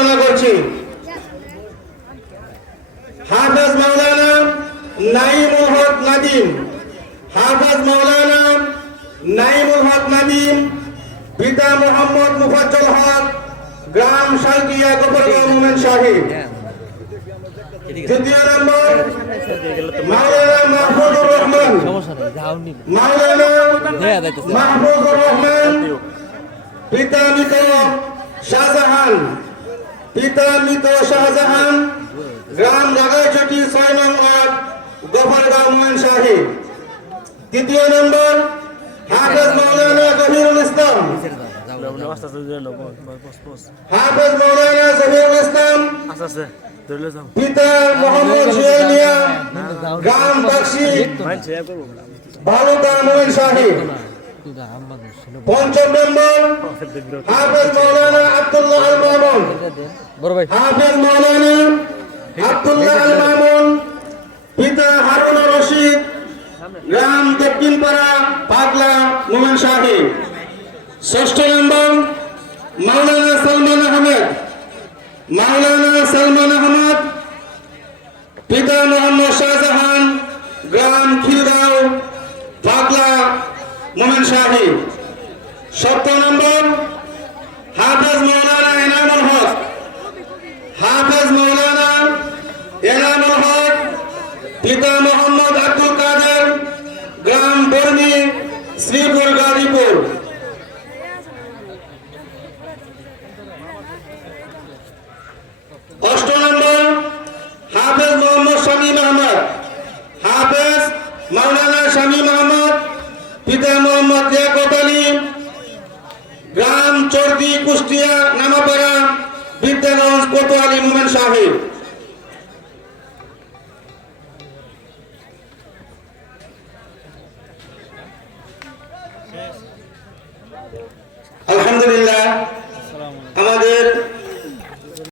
ঘোষণা করছি হাফেজ মাওলানা নাইমুল হক নাদিম, হাফেজ মাওলানা নাইমুল হক নাদিম, পিতা মোহাম্মদ মুফাজ্জল হক, গ্রাম শালকিয়া গোপালগাঁও মোমেন শাহী। দ্বিতীয় নম্বর মাওলানা মাহফুজুর রহমান, মাওলানা মাহফুজুর রহমান, পিতা মৃত শাহজাহান, পিতা মৃত শাহজাহান, গ্রাম রাগাইচটি ৬ নং ওয়ার্ড গোপালগাঁও মোমেন শাহী। তৃতীয় নম্বর হাফেজ মাওলানা জহিরুল ইসলাম, হাফেজ মাওলানা জহিরুল ইসলাম, পিতা মোহাম্মদ জুয়েল মিয়া, গ্রাম বাক্সি বালুকা মোমেন শাহী। পঞ্চম নম্বর হাফেজ মাওলানা আব্দুল্লাহ আল মামুন, হাফেজ মাওলানা আব্দুল্লাহ আল মামুন, পিতা হারুন রশিদ, গ্রাম দক্ষিণপাড়া পাগলা মোমেন শাহী। ষষ্ঠ নম্বর মাওলানা সালমান আহমেদ, মাওলানা সালমান আহমদ, পিতা মোহাম্মদ শাহজাহান, গ্রাম খিলগাঁও পাগলা মোমেন শাহী। সপ্তম নম্বর হাফেজ মাওলানা এনামুল হক, হাফেজ মাওলানা এনামুল হক, পিতা মোহাম্মদ আব্দুল কাদের, গ্রাম বর্ণি শ্রীপুর গাজীপুর। অষ্টম নম্বর হাফেজ মোহাম্মদ শামীম আহমদ, হাফেজ মাওলানা শামীম আহমদ, পিতা মোহাম্মদ লিয়াকত আলী, গ্রাম চর্দি কুষ্টিয়া নামাপাড়া বিদ্যাগঞ্জ কোতোয়ালী মোমেন শাহী। আলহামদুলিল্লাহ, আমাদের